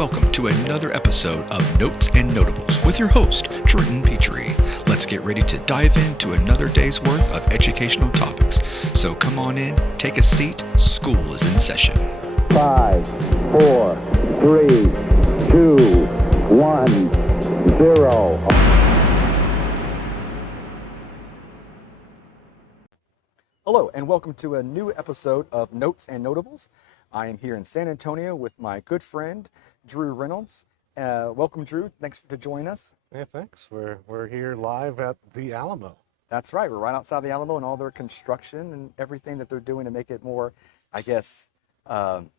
Welcome to another episode of Notes and Notables with your host, Jordan Petrie. Let's get ready to dive into another day's worth of educational topics. So come on in, take a seat, school is in session. 5, 4, 3, 2, 1, 0. Hello, and welcome to a new episode of Notes and Notables. I am here in San Antonio with my good friend, Drew Reynolds. Welcome, Drew. Thanks for joining us. Yeah, thanks. We're here live at the Alamo. That's right. We're right outside the Alamo and all their construction and everything that they're doing to make it more, I guess,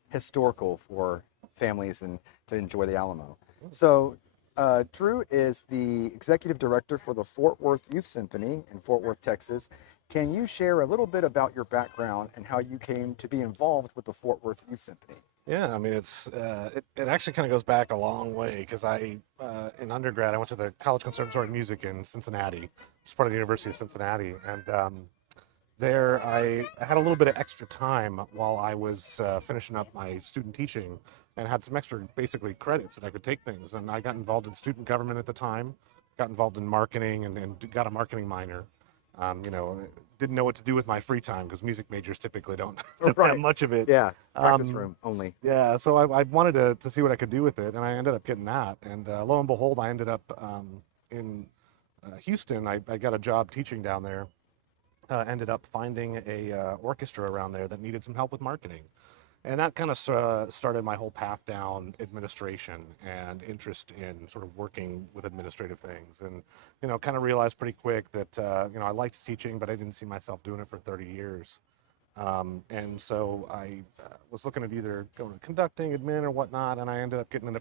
historical for families and to enjoy the Alamo. So, Drew is the executive director for the Fort Worth Youth Symphony in Fort Worth, Texas. Can you share a little bit about your background and how you came to be involved with the Fort Worth Youth Symphony? Yeah, I mean, it actually kind of goes back a long way because in undergrad, I went to the College Conservatory of Music in Cincinnati, which is part of the University of Cincinnati. And there I had a little bit of extra time while I was finishing up my student teaching and had some extra, basically, credits that I could take things. And I got involved in student government at the time, got involved in marketing and got a marketing minor. Didn't know what to do with my free time because music majors typically don't have much of it. Yeah, practice room only. Yeah, so I wanted to see what I could do with it, and I ended up getting that. And lo and behold, I ended up in Houston. I got a job teaching down there. Ended up finding a orchestra around there that needed some help with marketing. And that kind of started my whole path down administration and interest in sort of working with administrative things. And, kind of realized pretty quick that, I liked teaching, but I didn't see myself doing it for 30 years. And so I was looking at either going to conducting, admin, or whatnot, and I ended up getting into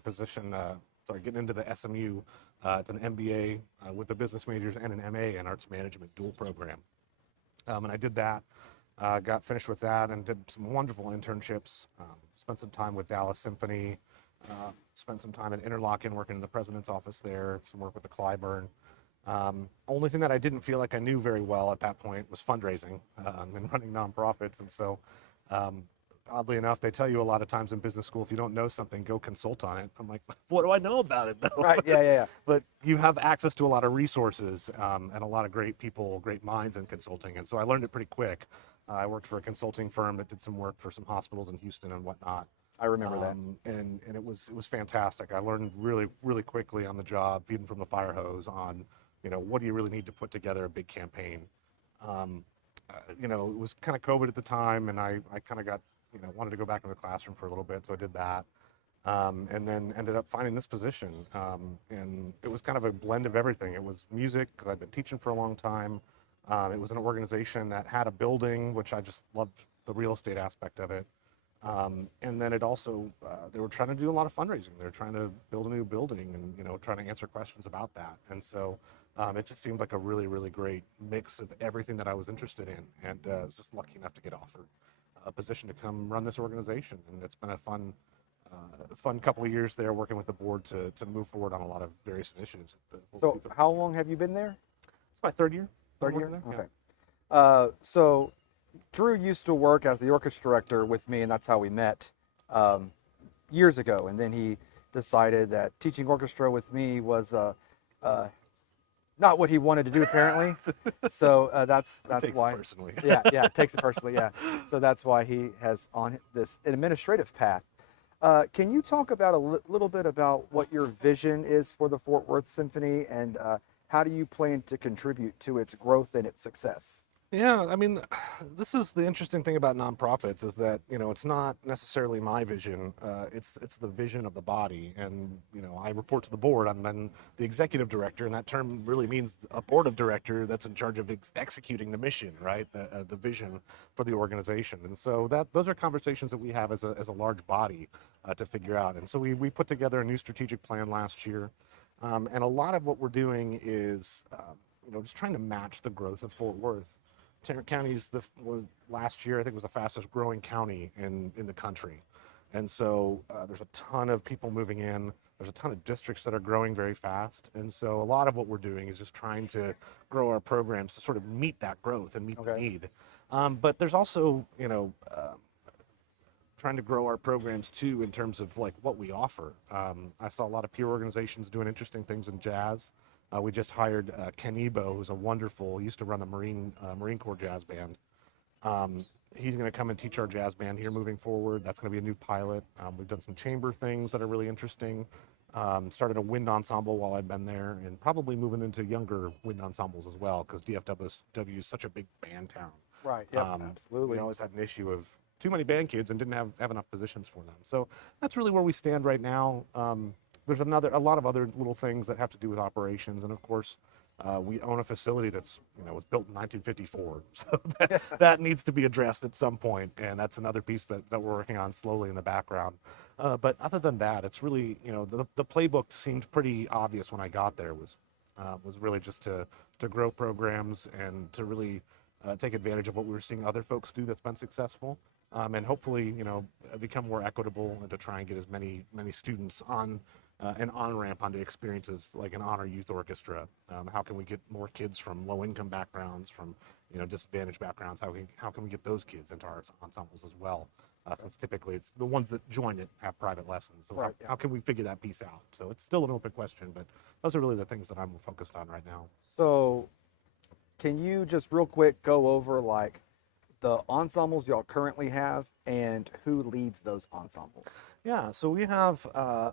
the SMU. It's an MBA with the business majors and an MA in arts management dual program. And I did that. Got finished with that and did some wonderful internships. Spent some time with Dallas Symphony. Spent some time at Interlochen working in the president's office there. Some work with the Clyburn. Only thing that I didn't feel like I knew very well at that point was fundraising and running nonprofits. And so, oddly enough, they tell you a lot of times in business school, if you don't know something, go consult on it. I'm like, what do I know about it, though? Right, yeah. But you have access to a lot of resources and a lot of great people, great minds in consulting. And so I learned it pretty quick. I worked for a consulting firm that did some work for some hospitals in Houston and whatnot. I remember that. And it was fantastic. I learned really, really quickly on the job, feeding from the fire hose on, what do you really need to put together a big campaign? It was kind of COVID at the time, and I kind of got, wanted to go back in the classroom for a little bit, so I did that. And then ended up finding this position. And it was kind of a blend of everything. It was music, because I'd been teaching for a long time. It was an organization that had a building, which I just loved the real estate aspect of it. And then it also, they were trying to do a lot of fundraising. They were trying to build a new building and, trying to answer questions about that. And so it just seemed like a really, really great mix of everything that I was interested in. And I was just lucky enough to get offered a position to come run this organization. And it's been a fun couple of years there working with the board to move forward on a lot of various initiatives. So how long have you been there? It's my third year. Third year? Yeah. Okay. So Drew used to work as the orchestra director with me, and that's how we met years ago. And then he decided that teaching orchestra with me was not what he wanted to do, apparently. So that's why. It personally. Yeah, takes it personally. Yeah. So that's why he has on this administrative path. Can you talk about a little bit about what your vision is for the Fort Worth Symphony and how do you plan to contribute to its growth and its success? Yeah, I mean, this is the interesting thing about nonprofits is that, it's not necessarily my vision. It's the vision of the body. And, I report to the board. I'm then the executive director, and that term really means a board of director that's in charge of executing the mission, right? The vision for the organization. And so those are conversations that we have as a large body to figure out. And so we put together a new strategic plan last year. And a lot of what we're doing is, just trying to match the growth of Fort Worth. Tarrant County was last year, I think, was the fastest growing county in the country. And so there's a ton of people moving in. There's a ton of districts that are growing very fast. And so a lot of what we're doing is just trying to grow our programs to sort of meet that growth and meet the need. But there's also, trying to grow our programs too in terms of like what we offer. I saw a lot of peer organizations doing interesting things in jazz. We just hired Ken Ebo, who's a wonderful, he used to run the Marine Corps jazz band. He's going to come and teach our jazz band here moving forward. That's going to be a new pilot. We've done some chamber things that are really interesting. Started a wind ensemble while I've been there, and probably moving into younger wind ensembles as well, because DFW is such a big band town. Right. Yep. Absolutely. We always had an issue of too many band kids and didn't have enough positions for them. So that's really where we stand right now. There's a lot of other little things that have to do with operations, and of course, we own a facility that's was built in 1954, so that needs to be addressed at some point, and that's another piece that we're working on slowly in the background. But other than that, it's really the playbook seemed pretty obvious when I got there. Was really just to grow programs and to really take advantage of what we were seeing other folks do that's been successful, and hopefully become more equitable and to try and get as many students on an on-ramp onto experiences like an honor youth orchestra. How can we get more kids from low-income backgrounds, from disadvantaged backgrounds? How can we get those kids into our ensembles as well? Since typically it's the ones that join it have private lessons. So Right, how can we figure that piece out? So it's still an open question, but those are really the things that I'm focused on right now. So, can you just real quick go over like the ensembles y'all currently have and who leads those ensembles? Yeah, so we have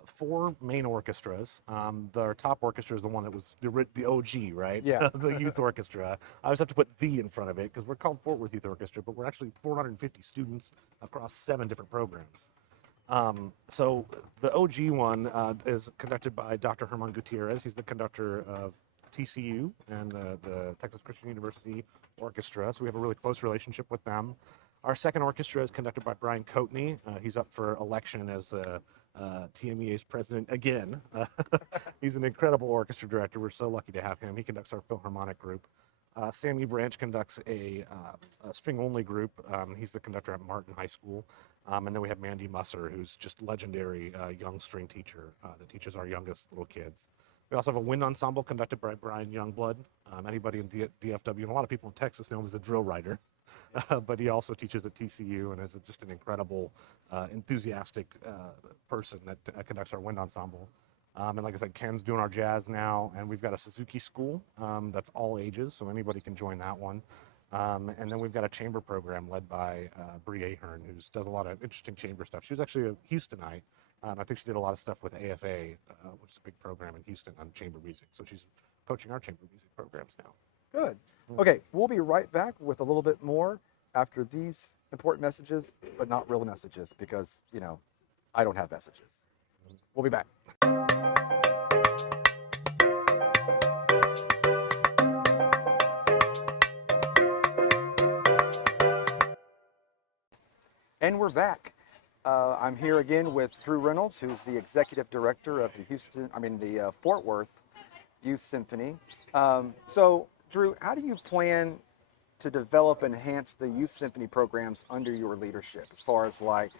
4 main orchestras. Our top orchestra is the one that was the OG, right? Yeah. The youth orchestra. I always have to put "the" in front of it because we're called Fort Worth Youth Orchestra, but we're actually 450 students across 7 different programs. So the OG one is conducted by Dr. Herman Gutierrez. He's the conductor of TCU and the Texas Christian University Orchestra, so we have a really close relationship with them. Our second orchestra is conducted by Brian Coatney. He's up for election as the TMEA's president again. He's an incredible orchestra director. We're so lucky to have him. He conducts our Philharmonic group. Sammy Branch conducts a string-only group. He's the conductor at Martin High School. And then we have Mandy Musser, who's just legendary young string teacher that teaches our youngest little kids. We also have a wind ensemble conducted by Brian Youngblood. Anybody in DFW, and a lot of people in Texas know him as a drill writer. But he also teaches at TCU and is just an incredible, enthusiastic person that conducts our wind ensemble. And like I said, Ken's doing our jazz now, and we've got a Suzuki school that's all ages, so anybody can join that one. And then we've got a chamber program led by Bree Ahern, who does a lot of interesting chamber stuff. She was actually a Houstonite. I think she did a lot of stuff with AFA, which is a big program in Houston on chamber music. So she's coaching our chamber music programs now. Good. Okay, we'll be right back with a little bit more after these important messages, but not real messages because, I don't have messages. We'll be back. And we're back. I'm here again with Drew Reynolds, who's the executive director of the Fort Worth Youth Symphony. So, Drew, how do you plan to develop and enhance the youth symphony programs under your leadership? As far as like,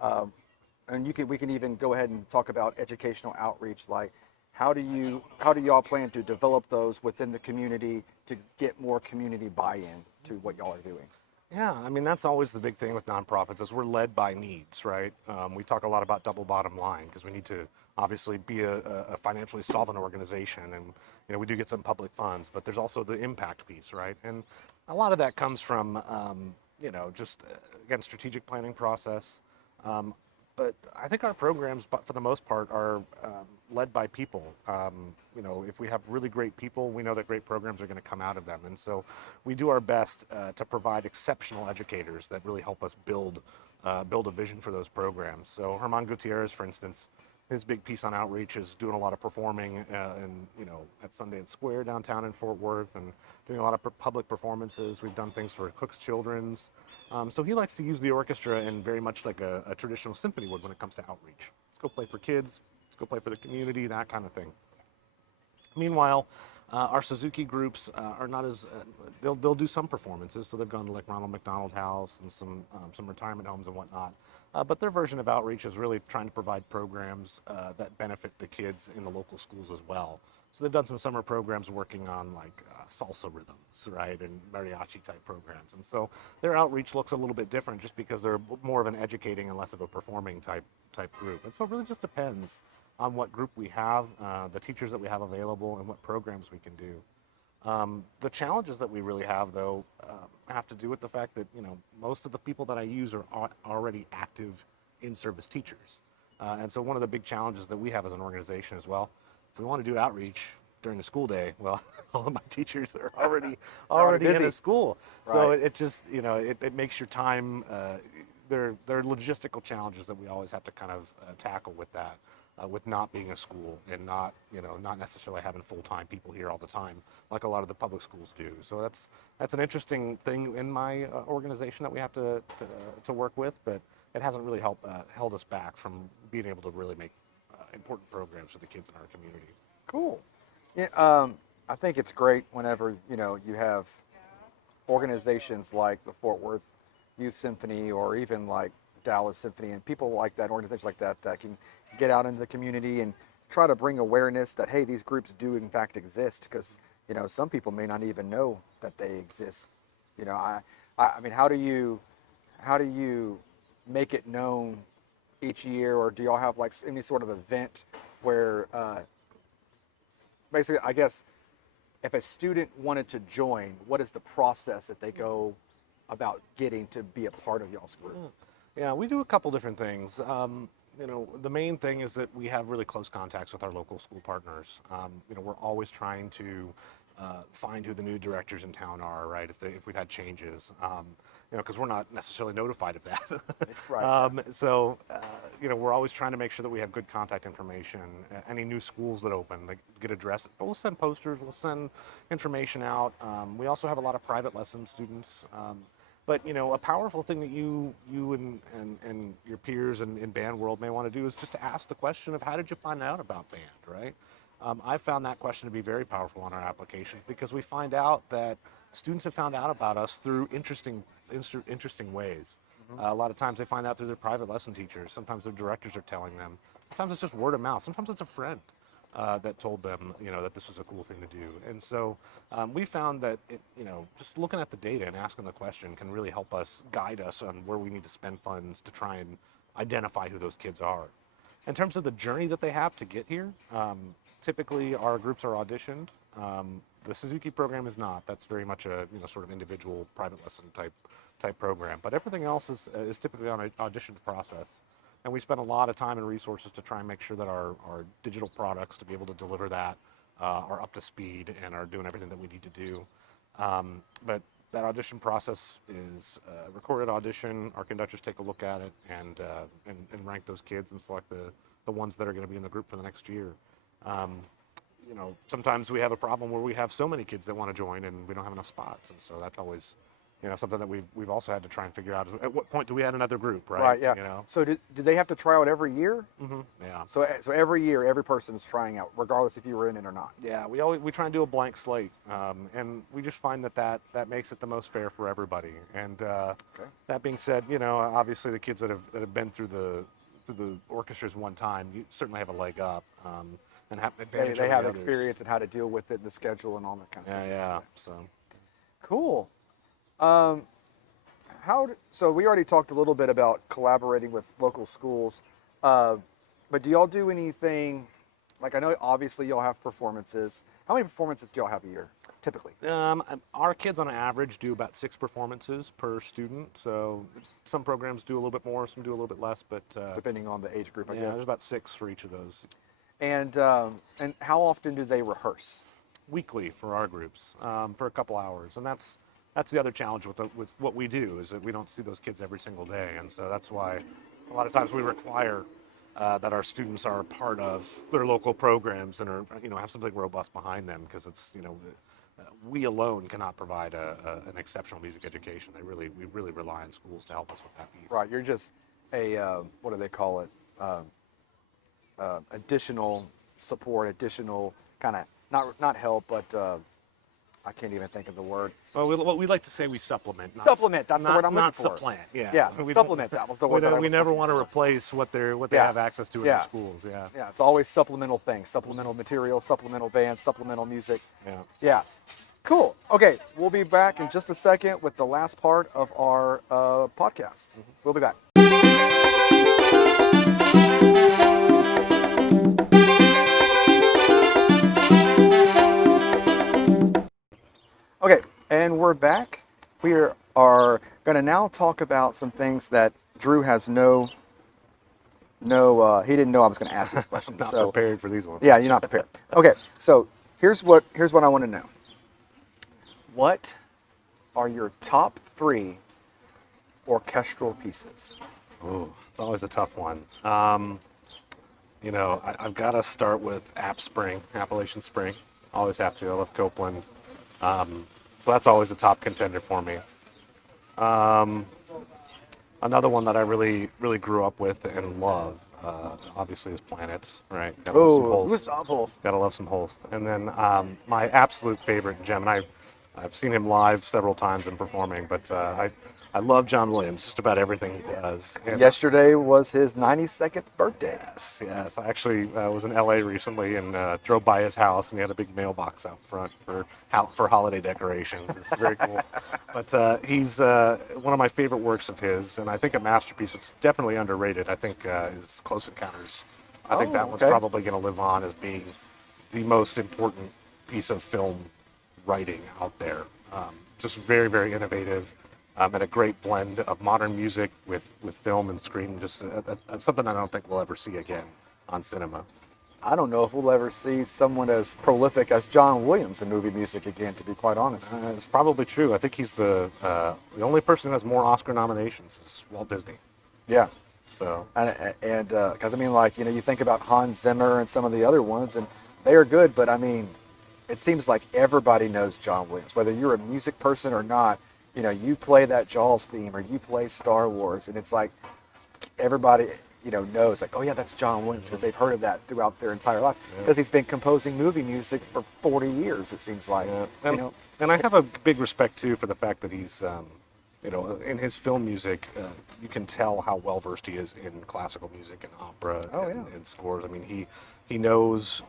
and we can even go ahead and talk about educational outreach. Like, how do y'all plan to develop those within the community to get more community buy-in to what y'all are doing? Yeah, I mean, that's always the big thing with nonprofits is we're led by needs, right? We talk a lot about double bottom line because we need to obviously be a financially solvent organization, and we do get some public funds, but there's also the impact piece, right? And a lot of that comes from just again, strategic planning process. But I think our programs, for the most part, are led by people. If we have really great people, we know that great programs are going to come out of them. And so we do our best to provide exceptional educators that really help us build a vision for those programs. So Herman Gutierrez, for instance, his big piece on outreach is doing a lot of performing at Sundance Square downtown in Fort Worth and doing a lot of public performances. We've done things for Cook's Children's. So he likes to use the orchestra in very much like a traditional symphony would when it comes to outreach. Let's go play for kids, let's go play for the community, that kind of thing. Meanwhile, our Suzuki groups are not as, they'll do some performances, so they've gone to like Ronald McDonald House and some retirement homes and whatnot. But their version of outreach is really trying to provide programs that benefit the kids in the local schools as well. So they've done some summer programs working on like salsa rhythms, right, and mariachi type programs. And so their outreach looks a little bit different just because they're more of an educating and less of a performing type group. And so it really just depends on what group we have, the teachers that we have available, and what programs we can do. The challenges that we really have, though, have to do with the fact that most of the people that I use are already active in-service teachers, and so one of the big challenges that we have as an organization as well, if we want to do outreach during the school day, well, all of my teachers are already in a school, so Right. it just it makes your time. There are logistical challenges that we always have to kind of tackle with that. With not being a school and not necessarily having full-time people here all the time like a lot of the public schools do. So that's an interesting thing in my organization that we have to work with, but it hasn't really held us back from being able to really make important programs for the kids in our community. Cool. Yeah, I think it's great whenever you have organizations like the Fort Worth Youth Symphony or even like Dallas Symphony and people like that, organizations like that, that can get out into the community and try to bring awareness that, hey, these groups do in fact exist, because some people may not even know that they exist. I mean, how do you make it known each year, or do y'all have like any sort of event where basically, I guess, if a student wanted to join, what is the process that they go about getting to be a part of y'all's group? Yeah, we do a couple different things. The main thing is that we have really close contacts with our local school partners. We're always trying to find who the new directors in town are, right? If we've had changes, because we're not necessarily notified of that. Right. We're always trying to make sure that we have good contact information. Any new schools that open, they get addressed. But we'll send posters, we'll send information out. We also have a lot of private lesson students. But a powerful thing that you and your peers in band world may want to do is just to ask the question of, how did you find out about band, right? I found that question to be very powerful on our applications, because we find out that students have found out about us through interesting ways. A lot of times they find out through their private lesson teachers. Sometimes their directors are telling them. Sometimes it's just word of mouth. Sometimes it's a friend that told them, that this was a cool thing to do. And so we found that, just looking at the data and asking the question can really help us guide us on where we need to spend funds to try and identify who those kids are. In terms of the journey that they have to get here, typically our groups are auditioned. The Suzuki program is not. That's very much a sort of individual private lesson type program. But everything else is typically on an auditioned process. And we spend a lot of time and resources to try and make sure that our digital products to be able to deliver that are up to speed and are doing everything that we need to do. But that audition process is a recorded audition. Our conductors take a look at it and rank those kids and select the ones that are going to be in the group for the next year. Sometimes we have a problem where we have so many kids that want to join and we don't have enough spots, and so that's always something that we've also had to try and figure out is, at what point do we add another group, right? Right. Yeah. So do they have to try out every year? Mm-hmm. Yeah. So every year, every person is trying out, regardless if you were in it or not. Yeah. We try and do a blank slate, and we just find that makes it the most fair for everybody. And that being said, obviously the kids that have been through the orchestras one time, you certainly have a leg up. And have advantage. They have others. experience in how to deal with it, the schedule, and all that kind of stuff. Yeah. So cool. So we already talked a little bit about collaborating with local schools, but do y'all do anything? Like, I know obviously y'all have performances. How many performances do y'all have a year, typically? Our kids on average do about 6 performances per student. So some programs do a little bit more, some do a little bit less, but Depending on the age group, I yeah, guess. there's about 6 for each of those. And how often do they rehearse? Weekly for our groups, for a couple hours, and that's the other challenge with what we do, is that we don't see those kids every single day, and so that's why a lot of times we require that our students are part of their local programs and are have something robust behind them, because it's we alone cannot provide an exceptional music education. We really rely on schools to help us with that piece. Right, you're just a what do they call it? Additional support, additional kind of not help, but I can't even think of the word. Well, we like to say we supplement. Supplement, that's the word I'm looking for. Not supplant, yeah. Yeah, We supplement, that was the word that I We was never looking want to for. replace what they Yeah. have access to in Yeah. their schools, yeah. Yeah, it's always supplemental things, supplemental material, supplemental bands, supplemental music. Yeah. Yeah. Cool. Okay, we'll be back in just a second with the last part of our podcast. We'll be back. Okay, and we're back. We are going to now talk about some things that Drew has he didn't know I was going to ask these questions. Not so prepared for these ones. yeah, you're not prepared. Okay, so here's what I want to know. What are your top 3 orchestral pieces? Ooh, it's always a tough one. You know, I've got to start with Appalachian Spring. Always have to. I love Copeland. So that's always a top contender for me. Another one that I really grew up with and love, obviously, is Planets, right? Gotta love some Holst. Gustav Holst. Gotta love some Holst. And then my absolute favorite gem, and I've seen him live several times in performing, but I love John Williams, just about everything he does. And Yesterday was his 92nd birthday. Yes. I actually was in LA recently and drove by his house, and he had a big mailbox out front for holiday decorations. It's very cool. But he's one of my favorite works of his, and I think a masterpiece. It's definitely underrated. I think is Close Encounters. I think that one's probably going to live on as being the most important piece of film writing out there. Just very, very innovative. And a great blend of modern music with film and screen. Just something I don't think we'll ever see again on cinema. I don't know if we'll ever see someone as prolific as John Williams in movie music again, to be quite honest. It's probably true. I think he's the only person who has more Oscar nominations is Walt Disney. Yeah. So and because I mean, like, you think about Hans Zimmer and some of the other ones, and they are good, but I mean, it seems like everybody knows John Williams, whether you're a music person or not. You play that Jaws theme or you play Star Wars, and it's like everybody, knows, like, oh yeah, that's John Williams, because they've heard of that throughout their entire life, because he's been composing movie music for 40 years, it seems like. Yeah. And I have a big respect too for the fact that he's, in his film music, you can tell how well versed he is in classical music and opera and scores. I mean, he knows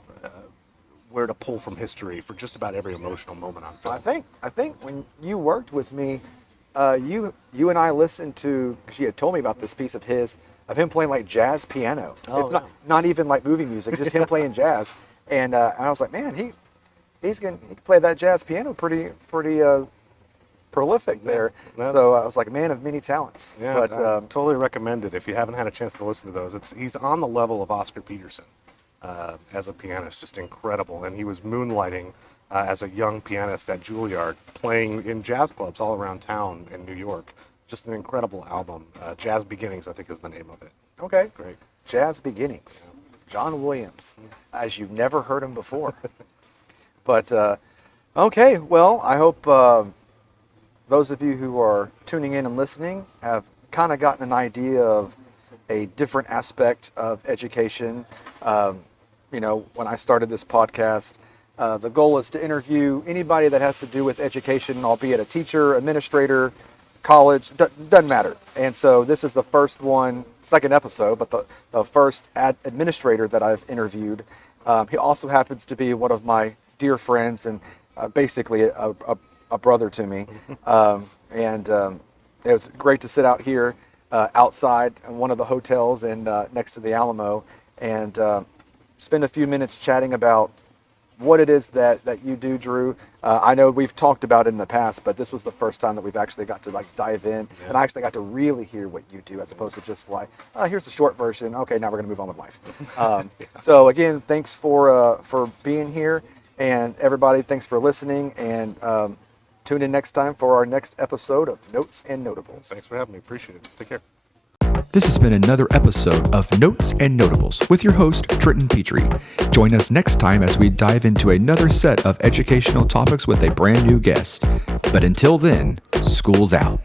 where to pull from history for just about every emotional moment on film. I think when you worked with me, you and I listened to, because you had told me about this piece of him playing like jazz piano. It's not even like movie music, just him playing jazz. And I was like, man, he can play that jazz piano pretty prolific there. Yeah. So I was like, a man of many talents. Yeah, but I totally recommend it if you haven't had a chance to listen to those. He's on the level of Oscar Peterson. As a pianist, just incredible. And he was moonlighting as a young pianist at Juilliard, playing in jazz clubs all around town in New York. Just an incredible album. Jazz Beginnings, I think, is the name of it. Okay. Great. Jazz Beginnings. John Williams, as you've never heard him before. But, okay, well, I hope those of you who are tuning in and listening have kind of gotten an idea of a different aspect of education. When I started this podcast, the goal is to interview anybody that has to do with education, albeit a teacher, administrator, college, doesn't matter. And so this is the second episode, but the first administrator that I've interviewed. He also happens to be one of my dear friends and basically a brother to me. And it was great to sit out here outside in one of the hotels next to the Alamo and spend a few minutes chatting about what it is that you do, Drew. I know we've talked about it in the past, but this was the first time that we've actually got to dive in, and I actually got to really hear what you do, as opposed to just like, here's the short version. Okay, now we're gonna move on with life. So again, thanks for being here, and everybody, thanks for listening, and tune in next time for our next episode of Notes and Notables. Thanks for having me. Appreciate it. Take care. This has been another episode of Notes and Notables with your host, Trenton Petrie. Join us next time as we dive into another set of educational topics with a brand new guest. But until then, school's out.